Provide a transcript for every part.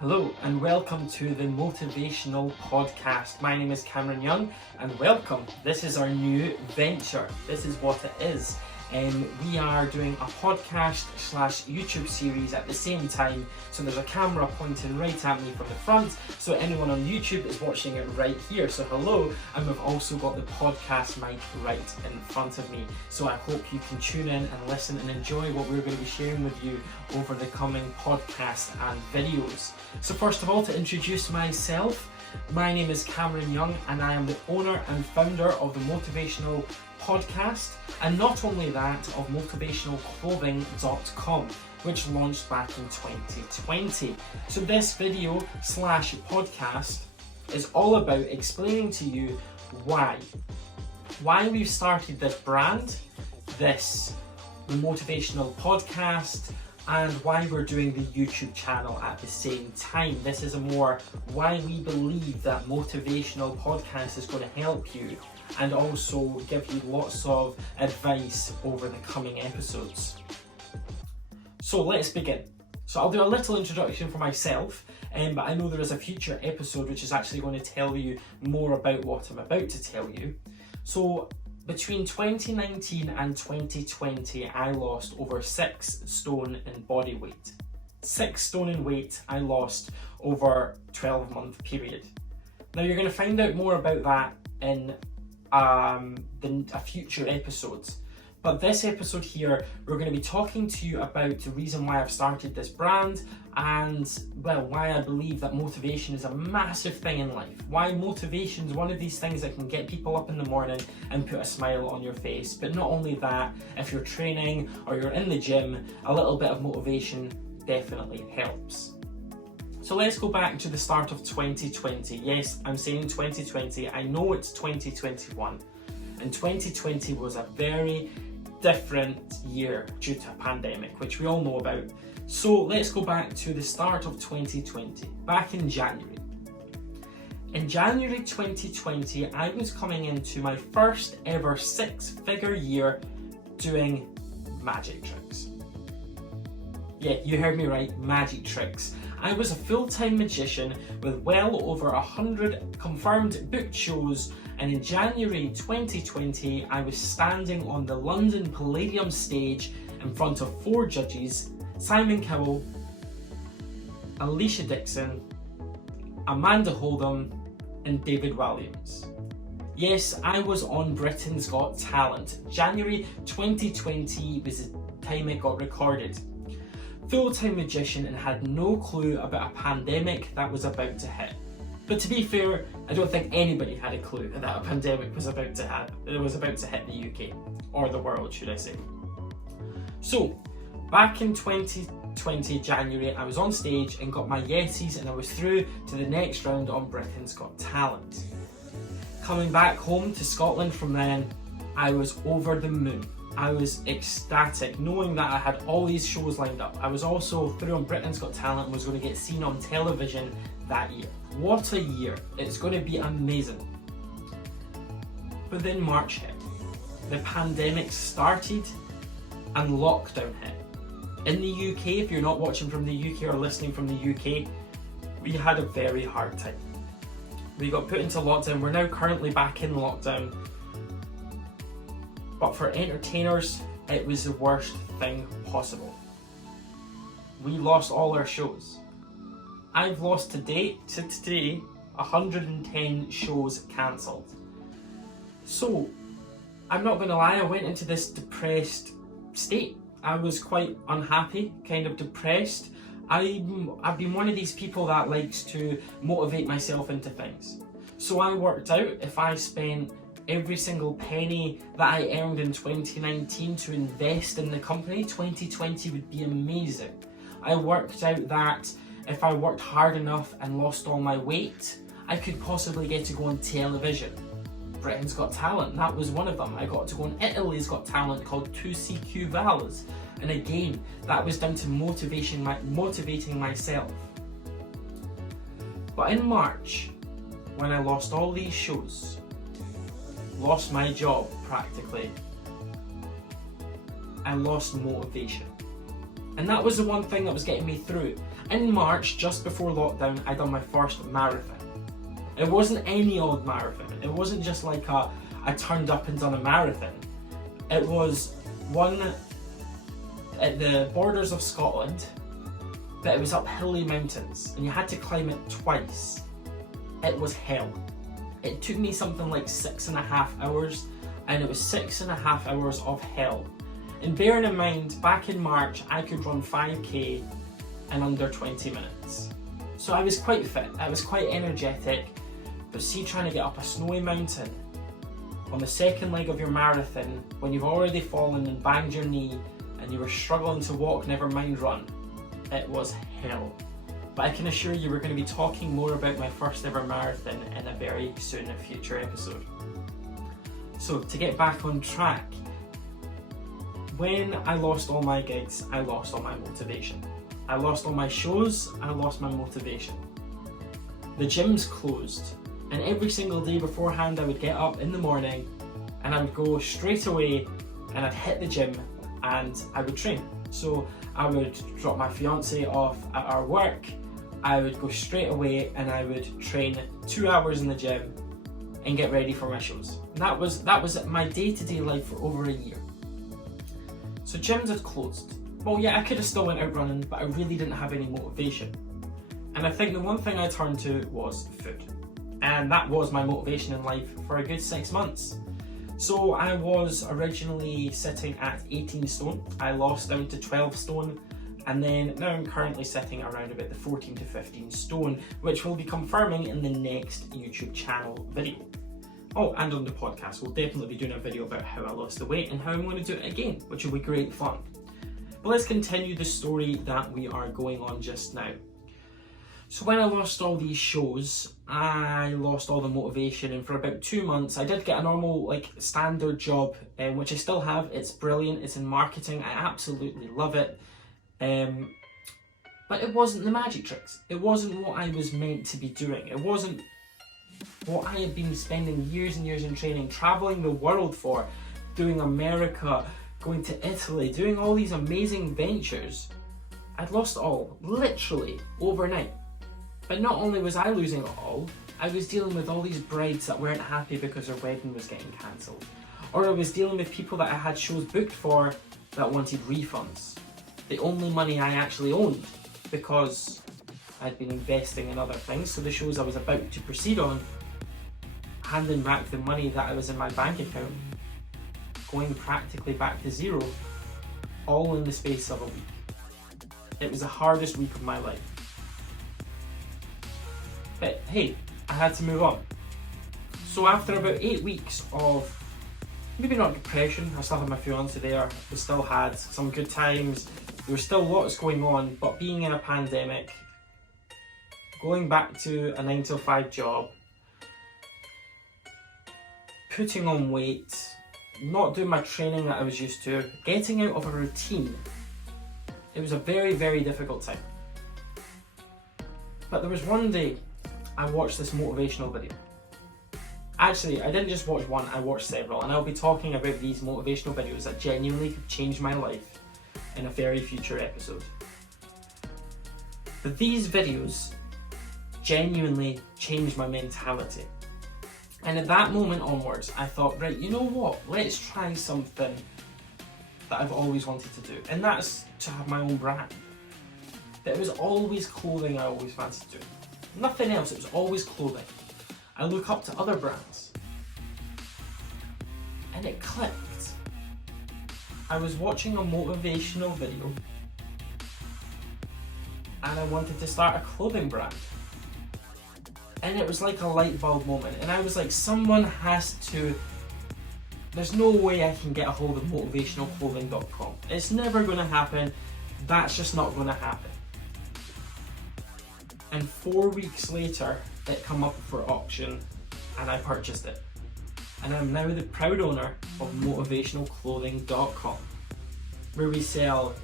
Hello and welcome to the Motivational Podcast. My name is Cameron Young and welcome. This is our new venture. This is what it is. We are doing a podcast / YouTube series at the same time. So there's a camera pointing right at me from the front. So anyone on YouTube is watching it right here. So hello. And we've also got the podcast mic right in front of me. So I hope you can tune in and listen and enjoy what we're going to be sharing with you over the coming podcasts and videos. So first of all, to introduce myself, my name is Cameron Young and I am the owner and founder of the Motivational Podcast, and not only that, of motivationalclothing.com, which launched back in 2020. So this video / podcast is all about explaining to you why we've started this brand, the Motivational Podcast, and why we're doing the YouTube channel at the same time. This is a more why we believe that Motivational Podcast is going to help you and also give you lots of advice over the coming episodes. So let's begin. So I'll do a little introduction for myself, but I know there is a future episode which is actually going to tell you more about what I'm about to tell you. So between 2019 and 2020, I lost over 6 stone in body weight. 6 stone in weight I lost over a 12-month period. Now you're going to find out more about that in a future episodes. But this episode here, we're going to be talking to you about the reason why I've started this brand and, well, why I believe that motivation is a massive thing in life. Why motivation is one of these things that can get people up in the morning and put a smile on your face. But not only that, if you're training or you're in the gym, a little bit of motivation definitely helps. So let's go back to the start of 2020. Yes, I'm saying 2020. I know it's 2021. And 2020 was a very different year due to a pandemic, which we all know about. So let's go back to the start of 2020, back in January. In January 2020, I was coming into my first ever 6-figure year doing magic tricks. Yeah, you heard me right, magic tricks. I was a full-time magician with well over 100 confirmed booked shows, and in January 2020 I was standing on the London Palladium stage in front of 4 judges: Simon Cowell, Alicia Dixon, Amanda Holdham and David Williams. Yes, I was on Britain's Got Talent. January 2020 was the time it got recorded. Full-time magician and had no clue about a pandemic that was about to hit. But to be fair, I don't think anybody had a clue that a pandemic was about to hit the UK, or the world should I say. So, back in 2020 January, I was on stage and got my Yetis and I was through to the next round on Britain's Got Talent. Coming back home to Scotland from then, I was over the moon. I was ecstatic knowing that I had all these shows lined up. I was also through on Britain's Got Talent and was going to get seen on television that year. What a year. It's going to be amazing. But then March hit. The pandemic started and lockdown hit. In the UK, if you're not watching from the UK or listening from the UK, we had a very hard time. We got put into lockdown. We're now currently back in lockdown. But for entertainers, it was the worst thing possible. We lost all our shows. I've lost to today 110 shows cancelled. So, I'm not going to lie, I went into this depressed state. I was quite unhappy, kind of depressed. I've been one of these people that likes to motivate myself into things. So I worked out if I spent every single penny that I earned in 2019 to invest in the company, 2020 would be amazing. I worked out that if I worked hard enough and lost all my weight, I could possibly get to go on television. Britain's Got Talent, that was one of them. I got to go on Italy's Got Talent called 2CQ Vals. And again, that was down to motivating myself. But in March, when I lost all these shows, lost my job practically, I lost motivation. And that was the one thing that was getting me through. In March, just before lockdown, I done my first marathon. It wasn't any old marathon. It wasn't just like I turned up and done a marathon. It was one at the borders of Scotland, but it was up hilly mountains and you had to climb it twice. It was hell. It took me something like 6.5 hours, and it was 6.5 hours of hell. And bearing in mind, back in March, I could run 5k in under 20 minutes. So I was quite fit, I was quite energetic, but see, trying to get up a snowy mountain on the second leg of your marathon, when you've already fallen and banged your knee, and you were struggling to walk, never mind run, it was hell. But I can assure you we're going to be talking more about my first ever marathon in a very soon future episode. So to get back on track, when I lost all my gigs, I lost all my motivation. I lost all my shows, I lost my motivation. The gyms closed, and every single day beforehand I would get up in the morning and I would go straight away and I'd hit the gym and I would train. So I would drop my fiance off at our work, I would go straight away and I would train 2 hours in the gym and get ready for my shows. And that was my day-to-day life for over a year. So gyms had closed. Well, yeah, I could have still went out running, but I really didn't have any motivation. And I think the one thing I turned to was food. And that was my motivation in life for a good 6 months. So I was originally sitting at 18 stone. I lost down to 12 stone. And then now I'm currently sitting around about the 14 to 15 stone, which we'll be confirming in the next YouTube channel video. Oh, and on the podcast, we'll definitely be doing a video about how I lost the weight and how I'm going to do it again, which will be great fun. But let's continue the story that we are going on just now. So when I lost all these shows, I lost all the motivation, and for about 2 months I did get a normal standard job, which I still have. It's brilliant, it's in marketing, I absolutely love it. But it wasn't the magic tricks. It wasn't what I was meant to be doing. It wasn't what I had been spending years and years in training, traveling the world for, doing America, going to Italy, doing all these amazing ventures. I'd lost it all, literally, overnight. But not only was I losing it all, I was dealing with all these brides that weren't happy because their wedding was getting cancelled. Or I was dealing with people that I had shows booked for that wanted refunds. The only money I actually owned, because I'd been investing in other things, so the shows I was about to proceed on, handing back the money that was in my bank account, going practically back to zero, all in the space of a week. It was the hardest week of my life. But hey, I had to move on. So after about 8 weeks of, maybe not depression, I still had my fiance there, we still had some good times, there was still lots going on, but being in a pandemic, going back to a 9 to 5 job, putting on weight, not doing my training that I was used to, getting out of a routine, it was a very, very difficult time. But there was one day I watched this motivational video. Actually, I didn't just watch one, I watched several, and I'll be talking about these motivational videos that genuinely changed my life in a very future episode. But these videos genuinely changed my mentality. And at that moment onwards, I thought, right, you know what? Let's try something that I've always wanted to do. And that's to have my own brand. It was always clothing I always fancied doing. Nothing else, it was always clothing. I look up to other brands. And it clicked. I was watching a motivational video and I wanted to start a clothing brand. And it was like a light bulb moment. And I was like, someone has to, there's no way I can get a hold of motivationalclothing.com. It's never going to happen. That's just not going to happen. And 4 weeks later, it came up for auction and I purchased it. And I'm now the proud owner of motivationalclothing.com, where we sell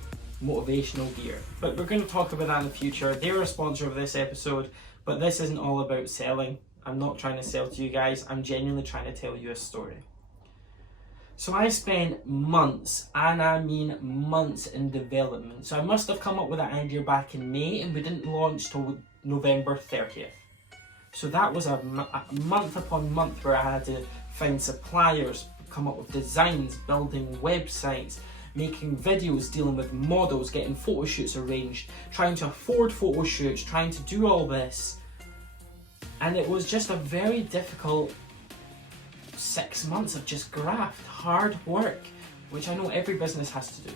motivational gear. But we're going to talk about that in the future. They're a sponsor of this episode, but this isn't all about selling. I'm not trying to sell to you guys. I'm genuinely trying to tell you a story. So I spent months, and I mean months, in development. So I must have come up with that idea back in May, and we didn't launch till November 30th. So that was a month upon month where I had to find suppliers, come up with designs, building websites, making videos, dealing with models, getting photo shoots arranged, trying to afford photo shoots, trying to do all this. And it was just a very difficult 6 months of just graft, hard work, which I know every business has to do.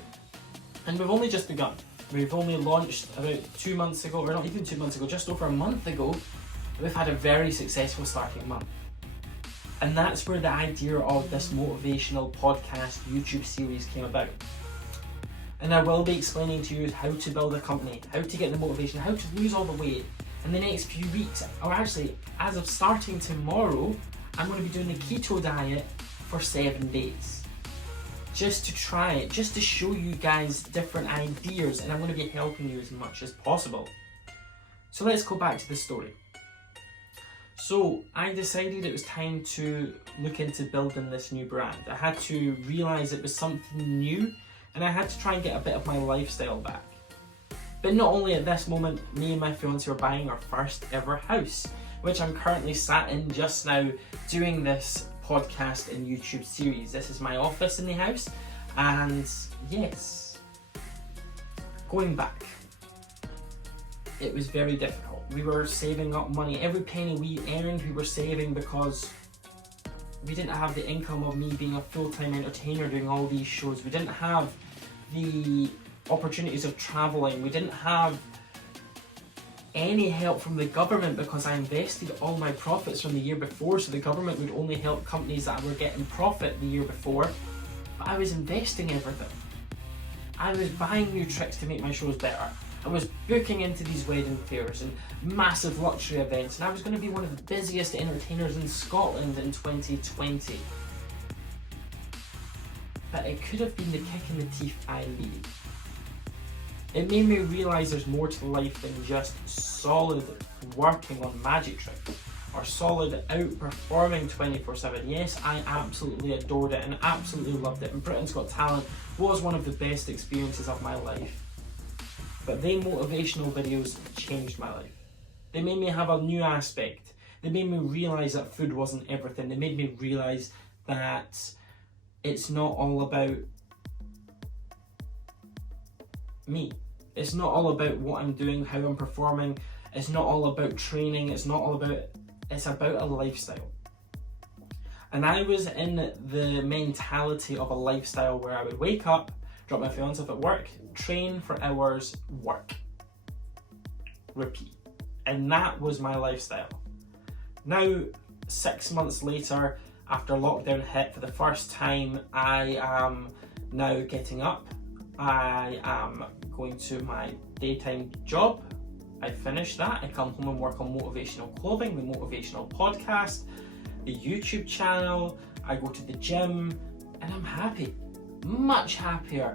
And we've only just begun. We've only launched about 2 months ago, or not even 2 months ago, just over a month ago. We've had a very successful starting month. And that's where the idea of this motivational podcast YouTube series came about. And I will be explaining to you how to build a company, how to get the motivation, how to lose all the weight in the next few weeks. Or actually, as of starting tomorrow, I'm going to be doing the keto diet for 7 days. Just to try it, just to show you guys different ideas, and I'm going to be helping you as much as possible. So let's go back to the story. So I decided it was time to look into building this new brand. I had to realise it was something new, and I had to try and get a bit of my lifestyle back. But not only at this moment, me and my fiance were buying our first ever house, which I'm currently sat in just now doing this podcast and YouTube series. This is my office in the house, and yes, going back, it was very difficult. We were saving up money. Every penny we earned, we were saving, because we didn't have the income of me being a full-time entertainer doing all these shows. We didn't have the opportunities of traveling. We didn't have any help from the government, because I invested all my profits from the year before, so the government would only help companies that were getting profit the year before. But I was investing everything. I was buying new tricks to make my shows better. I was booking into these wedding fairs and massive luxury events, and I was going to be one of the busiest entertainers in Scotland in 2020. But it could have been the kick in the teeth I needed. It made me realise there's more to life than just solid working on magic tricks or solid outperforming 24/7. Yes, I absolutely adored it and absolutely loved it, and Britain's Got Talent was one of the best experiences of my life. But they motivational videos changed my life. They made me have a new aspect. They made me realise that food wasn't everything. They made me realise that it's not all about me. It's not all about what I'm doing, how I'm performing. It's not all about training. It's about a lifestyle. And I was in the mentality of a lifestyle where I would wake up, drop my fiance off at work, train for hours, work, repeat. And that was my lifestyle. Now, 6 months later, after lockdown hit for the first time, I am now getting up. I am going to my daytime job. I finish that. I come home and work on Motivational Clothing, the Motivational Podcast, the YouTube channel. I go to the gym, and I'm happy. Much happier.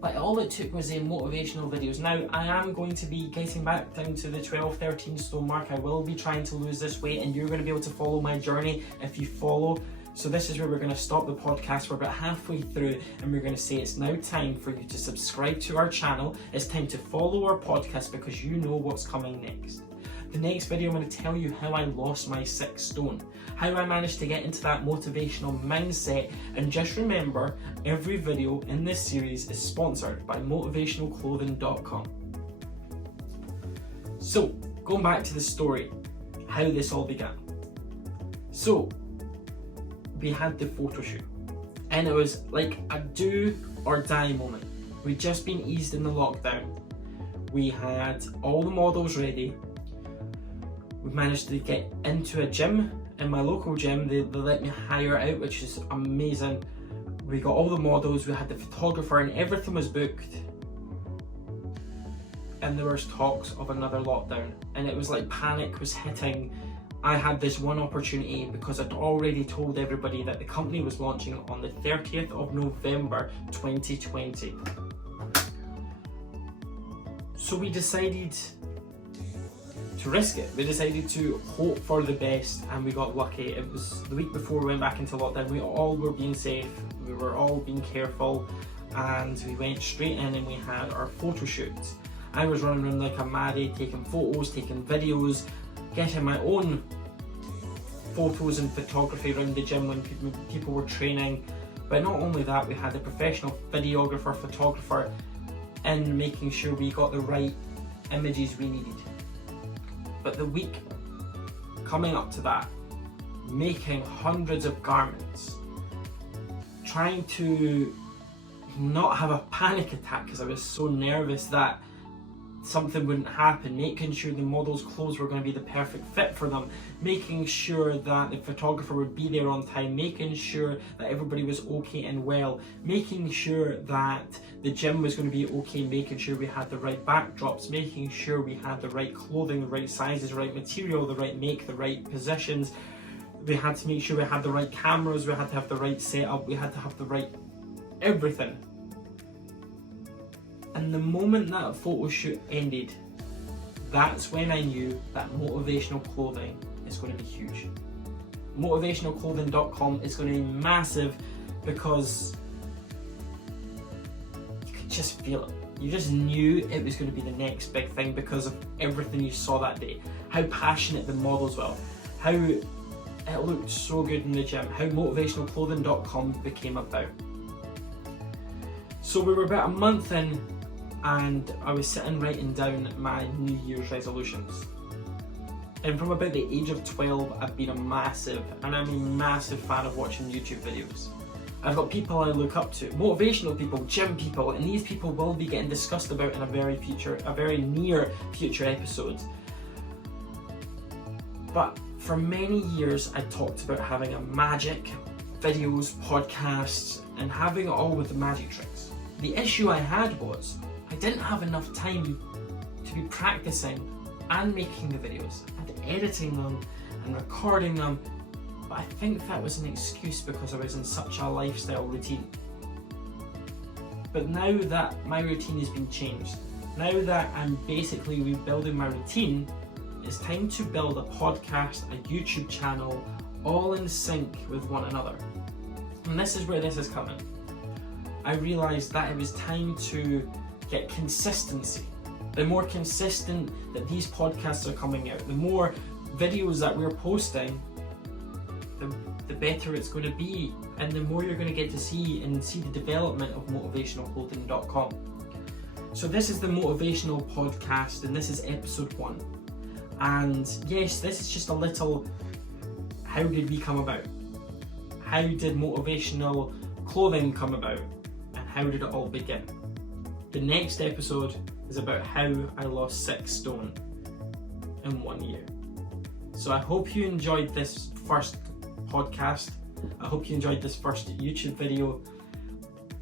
But all it took was the motivational videos. Now, I am going to be getting back down to the 12-13 stone mark. I will be trying to lose this weight, and you're going to be able to follow my journey if you follow. So this is where we're going to stop the podcast. We're about halfway through, and we're going to say it's now time for you to subscribe to our channel. It's time to follow our podcast, because you know what's coming next. The next video, I'm going to tell you how I lost my 6 stone, how I managed to get into that motivational mindset. And just remember, every video in this series is sponsored by motivationalclothing.com. So, going back to the story, how this all began. So, we had the photo shoot, and it was like a do or die moment. We'd just been eased in the lockdown. We had all the models ready. We managed to get into a gym, in my local gym. They let me hire out, which is amazing. We got all the models, we had the photographer, and everything was booked. And there was talks of another lockdown, and it was like panic was hitting. I had this one opportunity because I'd already told everybody that the company was launching on the 30th of November 2020. So we decided to risk it. We decided to hope for the best, and we got lucky. It was the week before we went back into lockdown. We all were being safe, we were all being careful, and we went straight in and we had our photo shoots. I was running around like a maddie, taking photos, taking videos, getting my own photos and photography around the gym when people were training. But not only that, we had a professional videographer, photographer in, making sure we got the right images we needed. But the week coming up to that, making hundreds of garments, trying to not have a panic attack because I was so nervous that something wouldn't happen, making sure the models' clothes were going to be the perfect fit for them, making sure that the photographer would be there on time, making sure that everybody was okay and well, making sure that the gym was going to be okay, making sure we had the right backdrops, making sure we had the right clothing, the right sizes, the right material, the right make, the right positions. We had to make sure we had the right cameras, we had to have the right setup, we had to have the right everything. And the moment that photo shoot ended, that's when I knew that motivational clothing is going to be huge. Motivationalclothing.com is going to be massive because you could just feel it. You just knew it was going to be the next big thing because of everything you saw that day. How passionate the models were, how it looked so good in the gym, how motivationalclothing.com became about. So we were about a month in, and I was sitting writing down my New Year's resolutions. And from about the age of 12, I've been I'm a massive fan of watching YouTube videos. I've got people I look up to, motivational people, gym people, and these people will be getting discussed about in a very near future episode. But for many years, I talked about having a magic, videos, podcasts, and having it all with the magic tricks. The issue I had was I didn't have enough time to be practicing and making the videos and editing them and recording them, but I think that was an excuse because I was in such a lifestyle routine. But now that my routine has been changed, now that I'm basically rebuilding my routine, it's time to build a podcast, a YouTube channel, all in sync with one another. And this is where this is coming. I realised that it was time to get consistency. The more consistent that these podcasts are coming out, the more videos that we're posting, the better it's going to be, and the more you're going to get to see the development of motivationalclothing.com. So this is the Motivational Podcast, and this is episode 1. And yes, this is just a little, how did we come about? How did motivational clothing come about? And how did it all begin? The next episode is about how I lost 6 stone in 1 year. So I hope you enjoyed this first podcast. I hope you enjoyed this first YouTube video.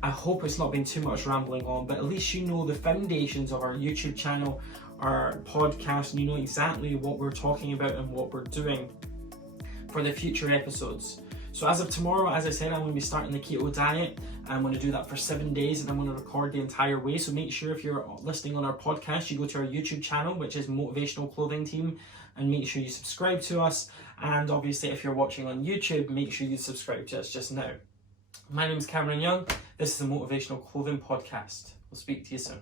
I hope it's not been too much rambling on, but at least you know the foundations of our YouTube channel, our podcast, and you know exactly what we're talking about and what we're doing for the future episodes. So as of tomorrow, as I said, I'm going to be starting the keto diet. I'm going to do that for 7 days and I'm going to record the entire way. So make sure if you're listening on our podcast, you go to our YouTube channel, which is Motivational Clothing Team, and make sure you subscribe to us. And obviously if you're watching on YouTube, make sure you subscribe to us just now. My name is Cameron Young. This is the Motivational Clothing Podcast. We'll speak to you soon.